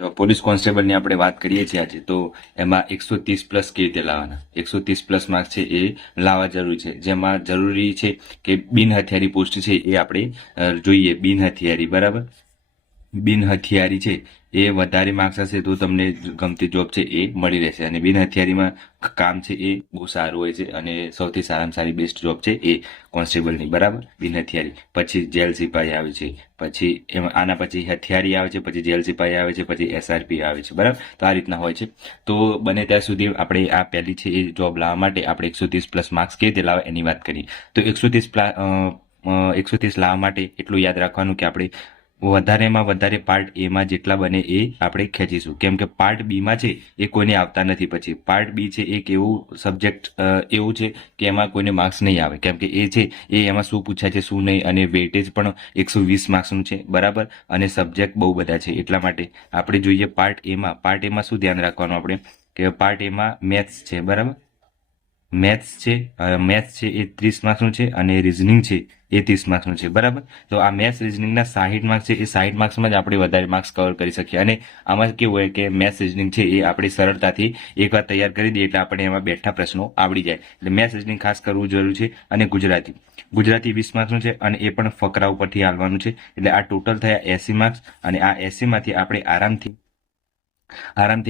Police કોન્સ્ટેબલની આપણે વાત કરીએ છીએ આજે, તો એમાં 130+ કેવી રીતે લાવવાના? 130+ માર્ક્સ છે એ લાવવા જરૂરી છે, જેમાં જરૂરી છે કે બિન હથિયારી પોસ્ટ છે એ આપણે જોઈએ. બિન હથિયારી, બરાબર, બિન હથિયારી છે એ વધારે માર્ક્સ હશે તો તમને ગમતી જોબ છે એ મળી રહેશે. અને બિન હથિયારીમાં કામ છે એ બહુ સારું હોય છે અને સૌથી સારામાં સારી બેસ્ટ જોબ છે એ કોન્સ્ટેબલની, બરાબર, બિન હથિયારી. પછી જેલ સિપાહી આવે છે, પછી એમાં આના પછી હથિયારી આવે છે, પછી જેલ સિપાહી આવે છે, પછી SRP આવે છે, બરાબર. તો આ રીતના હોય છે. તો બને ત્યાં સુધી આપણે આ પહેલી છે એ જોબ લાવવા માટે આપણે 130+ માર્ક્સ કેવી રીતે લાવે એની વાત કરીએ. તો 130 લાવવા માટે એટલું યાદ રાખવાનું કે આપણે વધારેમાં વધારે પાર્ટ એમાં જેટલા બને એ આપણે ખેંચીશું, કેમ કે પાર્ટ બીમાં છે એ કોઈને આવતા નથી. પછી પાર્ટ બી છે એક એવું સબ્જેક્ટ એવું છે કે એમાં કોઈને માર્ક્સ નહીં આવે, કેમ કે એ છે એ એમાં શું પૂછાય છે શું નહીં, અને વેટેજ પણ 120 માર્ક્સનું છે, બરાબર, અને સબ્જેક્ટ બહુ બધા છે. એટલા માટે આપણે જોઈએ પાર્ટ એમાં. પાર્ટ એમાં શું ધ્યાન રાખવાનું આપણે, કે પાર્ટ એમાં મેથ્સ છે, બરાબર, મેથ્સ છે એ 30 માર્ક્સનું છે, અને રિઝનિંગ છે એ 30 માર્ક્સનું છે, બરાબર. તો આ મેથ્સ રિઝનિંગના 60 માર્ક્સ છે, એ 60 માર્ક્સમાં જ આપણે વધારે માર્ક્સ કવર કરી શકીએ. અને આમાં કેવું હોય કે મેથ્સ રિઝનિંગ છે એ આપણે સરળતાથી એકવાર તૈયાર કરી દઈએ એટલે આપણે એમાં બેઠા પ્રશ્નો આવડી જાય. એટલે મેથ્સ રિઝનિંગ ખાસ કરવું જરૂરી છે. અને ગુજરાતી 20 માર્ક્સનું છે, અને એ પણ ફકરા ઉપરથી હાલવાનું છે. એટલે આ ટોટલ થયા 80 માર્ક્સ, અને આ 80માંથી આપણે આરામથી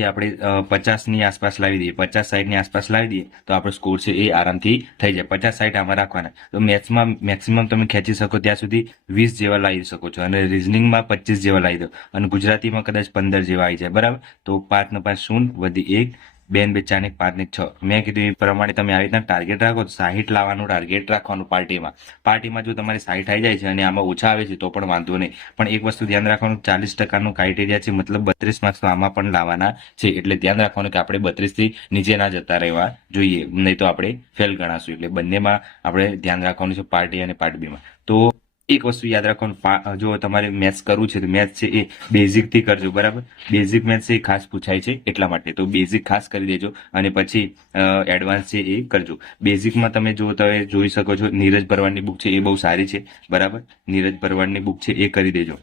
આપણે 50ની આસપાસ લાવી દઈએ, 50-60ની આસપાસ લાવી દઈએ તો આપણો સ્કોર છે એ આરામથી થઈ જાય. 50-60 આમાં રાખવાના. તો મેથ્સમાં મેક્સિમમ તમે ખેંચી શકો ત્યાં સુધી 20 જેવા લાવી શકો છો, અને રિઝનિંગમાં 25 જેવા લાવી દો, અને ગુજરાતીમાં કદાચ 15 જેવા આવી જાય, બરાબર. તો 5 ને 5 શૂન્ય, વધી 1, 2 ને 2 4 ને 5 ને 6. મેં કીધું એ પ્રમાણે તમે આવી રીતના ટાર્ગેટ રાખો તો 60 લાવવાનું ટાર્ગેટ રાખવાનું પાર્ટીમાં. પાર્ટીમાં જો તમારી 60 આવી જાય છે અને આમાં ઓછા આવે છે તો પણ વાંધો નહીં, પણ એક વસ્તુ ધ્યાન રાખવાનું, 40%નું ક્રાઇટેરિયા છે, મતલબ 32 માર્ક્સ તો આમાં પણ લાવવાના છે. એટલે ધ્યાન રાખવાનું કે આપણે 32 થી નીચે ના જતા રહેવા જોઈએ, નહીં તો આપણે ફેલ ગણાશું. એટલે બંનેમાં આપણે ધ્યાન રાખવાનું છે, પાર્ટ એ અને પાર્ટ બીમાં. તો એક વસ્તુ યાદ રાખવાનું, જો તમારે મેથ્સ કરવું છે તો મેથ્સ છે એ બેઝિક થી કરજો, બરાબર. બેઝિક મેથ્સ એ ખાસ પૂછાય છે એટલા માટે, તો બેઝિક ખાસ કરી દેજો, અને પછી એડવાન્સ છે એ કરજો. બેઝિકમાં તમે જો તમે જોઈ શકો છો, નીરજ ભરવાડની બુક છે એ બહુ સારી છે, બરાબર. નીરજ ભરવાડની બુક છે એ કરી દેજો.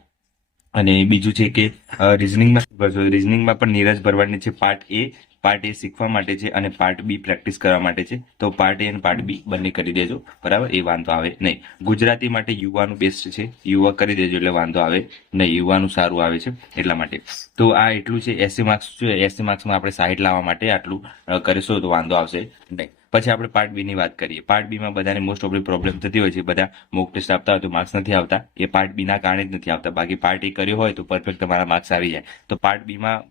અને બીજું છે કે રિઝનિંગમાં શું કરશો? રિઝનિંગમાં પણ નીરજ ભરવાડની છે. પાર્ટ એ શીખવા માટે છે, અને પાર્ટ બી પ્રેક્ટિસ કરવા માટે છે. તો પાર્ટ એ અને પાર્ટ બી બંને કરી દેજો, બરાબર, એ વાંધો આવે નહીં. ગુજરાતી માટે યુવાનું બેસ્ટ છે, યુવા કરી દેજો એટલે વાંધો આવે નહીં, યુવાનું સારું આવે છે એટલા માટે. તો આ એટલું છે. 80 માર્ક્સ છે, 80 માર્ક્સમાં આપણે 60 લાવવા માટે આટલું કરીશું તો વાંધો આવશે નહીં. પછી આપણે પાર્ટ બી ની વાત કરીએ. પાર્ટ બી માં બધાને મોસ્ટ ઓફલી પ્રોબ્લેમ થતી હોય છે, બધા મોક ટેસ્ટ આપતા હોય તો માર્ક્સ નથી આવતા. એ પાર્ટ બી ના કારણે જ નથી આવતા, બાકી પાર્ટ એ કર્યો હોય તો પરફેક્ટ તમારા માર્ક્સ આવી જાય. તો પાર્ટ બી માં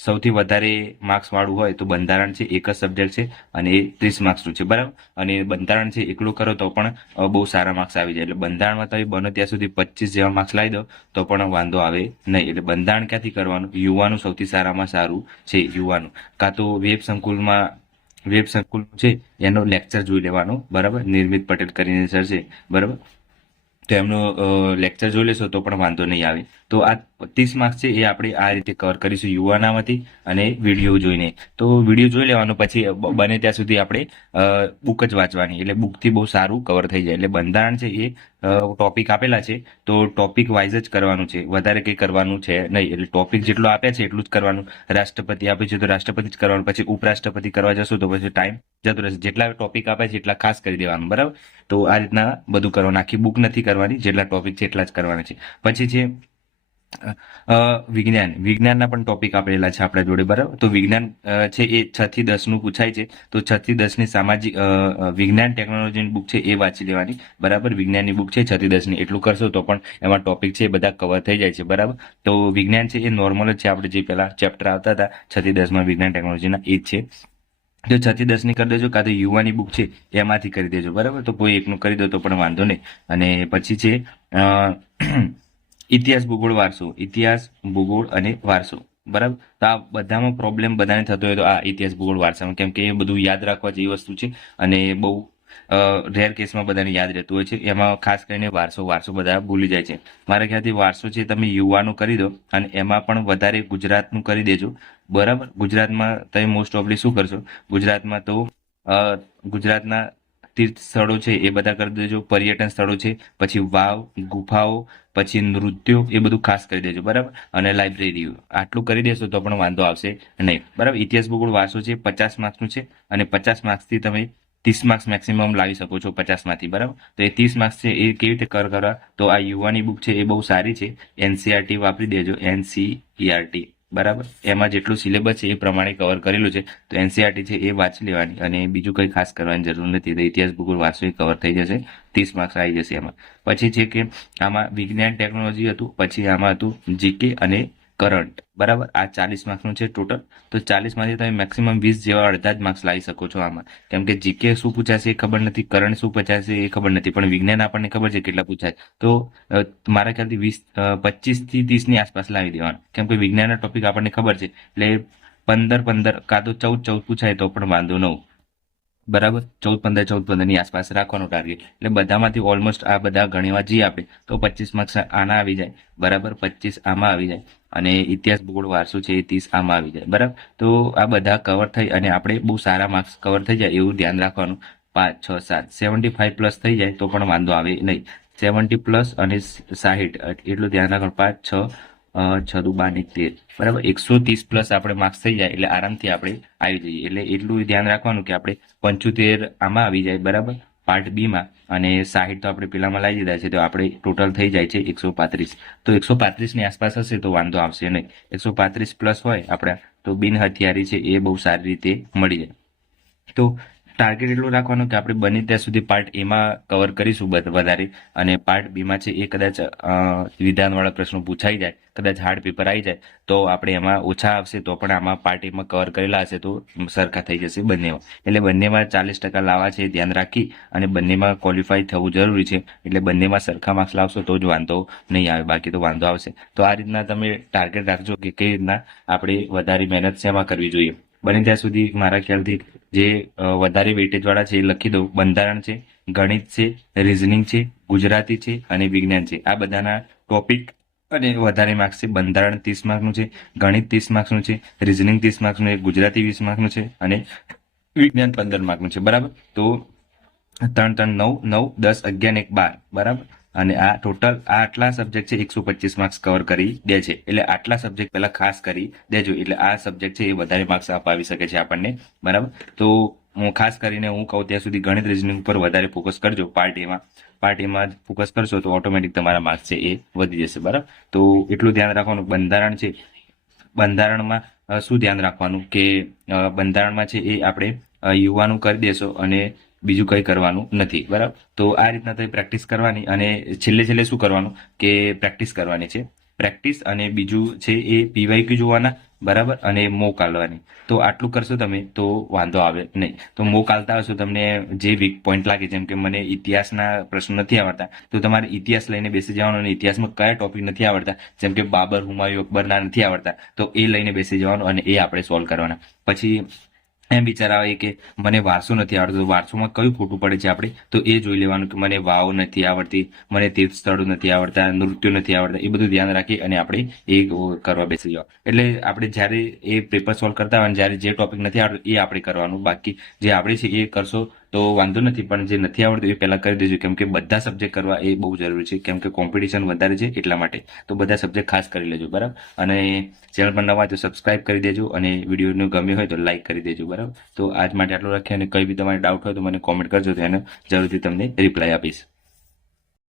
સૌથી વધારે માર્ક્સ વાળું હોય તો બંધારણ છે, એક જ સબ્જેક્ટ છે, અને એ 30 માર્ક્સનું છે, બરાબર. અને બંધારણ છે એકલું કરો તો પણ બહુ સારા માર્ક્સ આવી જાય. એટલે બંધારણમાં તમે બનો ત્યાં સુધી 25 જેવા માર્ક્સ લાવી દો તો પણ વાંધો આવે નહીં. એટલે બંધારણ ક્યાંથી કરવાનું? યુવાનું સૌથી સારામાં સારું છે, યુવાનું. કાં તો વેબ સંકુલ છે એનો લેક્ચર જોઈ લેવાનો, બરાબર. નિર્મિત પટેલ કરીને સર છે, બરાબર. તો એમનો લેક્ચર જોઈ લેશો તો પણ વાંધો નહીં આવે. તો આ 30 માર્ક્સ છે એ આપણે આ રીતે કવર કરીશું યુવાનામાંથી, અને વિડીયો જોઈને. તો વિડીયો જોઈ લેવાનો, પછી બને ત્યાં સુધી આપણે બુક જ વાંચવાની, એટલે બુકથી બહુ સારું કવર થઈ જાય. એટલે બંધારણ છે એ ટોપિક આપેલા છે તો ટોપિક વાઇઝ જ કરવાનું છે, વધારે કંઈ કરવાનું છે નહીં. એટલે ટોપિક જેટલો આપ્યા છે એટલું જ કરવાનું. રાષ્ટ્રપતિ આપે છે તો રાષ્ટ્રપતિ જ કરવાનું, પછી ઉપરાષ્ટ્રપતિ કરવા જશો તો પછી ટાઈમ જતો રહેશે. જેટલા ટોપિક આપે છે એટલા ખાસ કરી દેવાનું, બરાબર. તો આ રીતના બધું કરવાનું. આખી બુક નથી કરવાની, જેટલા ટોપિક છે એટલા જ કરવાના છે. પછી છે વિજ્ઞાનના પણ ટોપિક આપેલા છે આપણા જોડે, બરાબર. તો વિજ્ઞાન છે એ 6 થી 10 નું પૂછાય છે. તો 6 થી 10 ની સામાજિક વિજ્ઞાન ટેકનોલોજીની બુક છે એ વાંચી લેવાની, બરાબર. વિજ્ઞાનની બુક છે 6 થી 10 ની, એટલું કરશો તો પણ એમાં ટોપિક છે એ બધા કવર થઈ જાય છે, બરાબર. તો વિજ્ઞાન છે એ નોર્મલ જ છે, આપણે જે પેલા ચેપ્ટર આવતા હતા 6 થી 10 માં વિજ્ઞાન ટેકનોલોજીના, એ જ છે. જો 6 થી 10 ની કરી દેજો, કાં તો યુવાની બુક છે એમાંથી કરી દેજો, બરાબર. તો કોઈ એકનું કરી દો તો પણ વાંધો નહીં. અને પછી છે ઇતિહાસ, ભૂગોળ, વારસો. ઇતિહાસ, ભૂગોળ અને વારસો, બરાબર. તો આ બધામાં પ્રોબ્લેમ બધાને થતો હોય તો આ ઇતિહાસ, ભૂગોળ, વારસામાં, કેમ કે એ બધું યાદ રાખવા જેવી વસ્તુ છે, અને બહુ રેર કેસમાં બધાને યાદ રહેતું હોય છે. એમાં ખાસ કરીને વારસો બધા ભૂલી જાય છે. મારા ખ્યાલથી વારસો છે તમે યુવાનું કરી દો, અને એમાં પણ વધારે ગુજરાતનું કરી દેજો, બરાબર. ગુજરાતમાં તમે મોસ્ટ ઓફલી શું કરશો? ગુજરાતમાં તો ગુજરાતના તીર્થ સ્થળો છે એ બધા કરી દેજો, પર્યટન સ્થળો છે, પછી વાવ, ગુફાઓ, પછી નૃત્યો, એ બધું ખાસ કરી દેજો, બરાબર. અને લાઇબ્રેરીઓ, આટલું કરી દેશો તો પણ વાંધો આવશે નહીં, બરાબર. ઇતિહાસ ભૂગોળ વારસો છે 50 માર્ક્સનું છે, અને 50 માર્ક્સથી તમે 30 માર્ક્સ મેક્સિમમ લાવી શકો છો 50 માંથી, બરાબર. તો એ 30 માર્ક્સ છે એ કેવી રીતે કરવા, તો આ યુવાની બુક છે એ બહુ સારી છે, એનસીઆરટી વાપરી દેજો, એનસીઈઆરટી, બરાબર. એમાં જેટલું સિલેબસ છે એ પ્રમાણે કવર કરેલું છે, તો એનસીઆરટી છે એ વાંચી લેવાની, અને બીજું કંઈ ખાસ કરવાની જરૂર નથી. તો ઇતિહાસ ભૂગોળ વારસો એ કવર થઈ જશે, 30 માર્ક્સ આવી જશે એમાં. પછી છે કે આમાં વિજ્ઞાન ટેકનોલોજી હતું, પછી આમાં હતું જીકે અને કરંટ, બરાબર. આ 40 માર્ક્સનું છે ટોટલ. તો 40 માંથી તમે મેક્સિમમ 20 જેવા અડધા જ માર્ક્સ લાવી શકો છો આમાં, કેમ કે જીકે શું પૂછાશે એ ખબર નથી, કરંટ શું પૂછાશે એ ખબર નથી, પણ વિજ્ઞાન આપણને ખબર છે કેટલા પૂછાય. તો મારા ખ્યાલથી 25 થી 30 ની આસપાસ લાવી દેવાનું, કેમ કે વિજ્ઞાનના ટોપિક આપણને ખબર છે, એટલે 15 કાં તો 14 પૂછાય તો પણ વાંધો ન, બરાબર. 14 ની આસપાસ રાખવાનું ટાર્ગેટ. એટલે બધામાંથી ઓલમોસ્ટ આ બધા ગણવા જઈએ આપણે તો 25 માર્ક્સ આના આવી જાય, બરાબર. 25 આમાં આવી જાય, અને ઇતિહાસ ભૂગોળ વારસો છે એ 30 આમાં આવી જાય, બરાબર. તો આ બધા કવર થઈ અને આપણે બહુ સારા માર્ક્સ કવર થઈ જાય એવું ધ્યાન રાખવાનું. 5, 6, 7, 75 પ્લસ થઈ જાય તો પણ વાંધો આવે નહીં. 70 પ્લસ અને 60 એટલું ધ્યાન રાખવાનું. 5, 6, 6 દુ 12 ને 13, બરાબર. 130 પ્લસ આપણે માર્ક્સ થઈ જાય એટલે આરામથી આપણે આવી જઈએ. એટલે એટલું ધ્યાન રાખવાનું કે આપણે 75 આમાં આવી જાય, બરાબર, પાર્ટ બી માં, અને 60 તો આપણે પેલામાં લાવી દીધા છે, તો આપણે ટોટલ થઈ જાય છે 135. તો 135 ની આસપાસ હશે તો વાંધો આવશે નહીં. 135 પ્લસ હોય આપણા તો બિન હથિયારી છે એ બહુ સારી રીતે મળી જાય. તો ટાર્ગેટ એટલું રાખવાનું કે આપણે બને ત્યાં સુધી પાર્ટ એમાં કવર કરીશું વધારે, અને પાર્ટ બીમાં છે એ કદાચ વિધાનવાળા પ્રશ્નો પૂછાઈ જાય, કદાચ હાર્ડ પેપર આવી જાય તો આપણે એમાં ઓછા આવશે તો પણ આમાં પાર્ટ એમાં કવર કરેલા હશે તો સરખા થઈ જશે બંનેમાં. એટલે બંનેમાં 40% લાવવા છે ધ્યાન રાખી, અને બંનેમાં ક્વોલિફાય થવું જરૂરી છે. એટલે બંનેમાં સરખા માર્ક્સ લાવશો તો જ વાંધો નહીં આવે, બાકી તો વાંધો આવશે. તો આ રીતના તમે ટાર્ગેટ રાખજો કે કઈ રીતના આપણે વધારે મહેનત શેમાં કરવી જોઈએ. બને ત્યાં સુધી મારા ખ્યાલથી જે વધારે વેટેજ વાળા છે એ લખી દઉં. બંધારણ છે, ગણિત છે, રીઝનિંગ છે, ગુજરાતી છે અને વિજ્ઞાન છે. આ બધાના ટોપિક અને વધારે માર્ક્સ છે. બંધારણ 30 માર્કનું છે, ગણિત 30 માર્ક્સનું છે, રીઝનિંગ 30 માર્ક્સનું છે, ગુજરાતી 20 માર્કનું છે, અને વિજ્ઞાન 15 માર્કનું છે, બરાબર. તો 3, 3, 9, 9, 10, 11 ને 12, બરાબર. અને આ ટોટલ આટલા સબ્જેક્ટ છે 125 માર્ક્સ કવર કરી દે છે. એટલે આટલા સબ્જેક્ટ પહેલા ખાસ કરી દેજો, એટલે આ સબ્જેક્ટ છે એ વધારે માર્ક્સ અપાવી શકે છે આપણને, બરાબર. તો હું ખાસ કરીને હું કહું ત્યાં સુધી ગણિત રીઝનિંગ પર વધારે ફોકસ કરજો. પાર્ટ એમાં ફોકસ કરશો તો ઓટોમેટિક તમારા માર્ક્સ છે એ વધી જશે, બરાબર. તો એટલું ધ્યાન રાખવાનું. બંધારણ છે, બંધારણમાં શું ધ્યાન રાખવાનું કે બંધારણમાં છે એ આપણે યુવાનું કરી દેશો અને બીજું કંઈ કરવાનું નથી, બરાબર. તો આ રીતના તમે પ્રેક્ટિસ કરવાની, અને છેલ્લે શું કરવાનું કે પ્રેક્ટિસ કરવાની છે. પ્રેક્ટિસ અને બીજું છે એ પીવાયક્યુ જોવાના, બરાબર, અને મોક આલવાની. તો આટલું કરશો તમે તો વાંધો આવે નહીં. તો મોક આલતા હશો, તમને જે વીક પોઈન્ટ લાગે, જેમ કે મને ઇતિહાસના પ્રશ્નો નથી આવડતા તો તમારે ઇતિહાસ લઈને બેસી જવાનું, અને ઇતિહાસમાં કયા ટોપિક નથી આવડતા, જેમ કે બાબર, હુમાયુ, અકબરના નથી આવડતા તો એ લઈને બેસી જવાનું, અને એ આપણે સોલ્વ કરવાના. પછી એમ વિચાર આવે કે મને વારસો નથી આવડતો, વારસોમાં કયું ખોટું પડે છે આપણે તો એ જોઈ લેવાનું કે મને વાવ નથી આવડતી, મને તીર્થ સ્થળો નથી આવડતા, નૃત્યો નથી આવડતા. એ બધું ધ્યાન રાખી અને આપણે એ કરવા બેસી જવા. એટલે આપણે જ્યારે એ પેપર સોલ્વ કરતા હોય, જ્યારે જે ટોપિક નથી આવડતું એ આપણે કરવાનું, બાકી જે આવડે છે એ કરશો તો વાંધો નથી, પણ જે નથી આવડતું એ પહેલા કરી દેજો, કેમ કે બધા સબ્જેક્ટ કરવા એ બહુ જરૂરી છે, કેમ કે કોમ્પિટિશન વધારે છે એટલા માટે. તો બધા સબ્જેક્ટ ખાસ કરી લેજો, બરાબર. અને ચેનલ પર નવા હોય તો સબસ્ક્રાઇબ કરી દેજો, અને વિડીયોનું ગમ્યું હોય તો લાઈક કરી દેજો, બરાબર. તો આજ માટે આટલું રાખીએ, અને કંઈ બી તમારે ડાઉટ હોય તો મને કોમેન્ટ કરજો, તો એને જરૂરથી તમને રિપ્લાય આપીશ.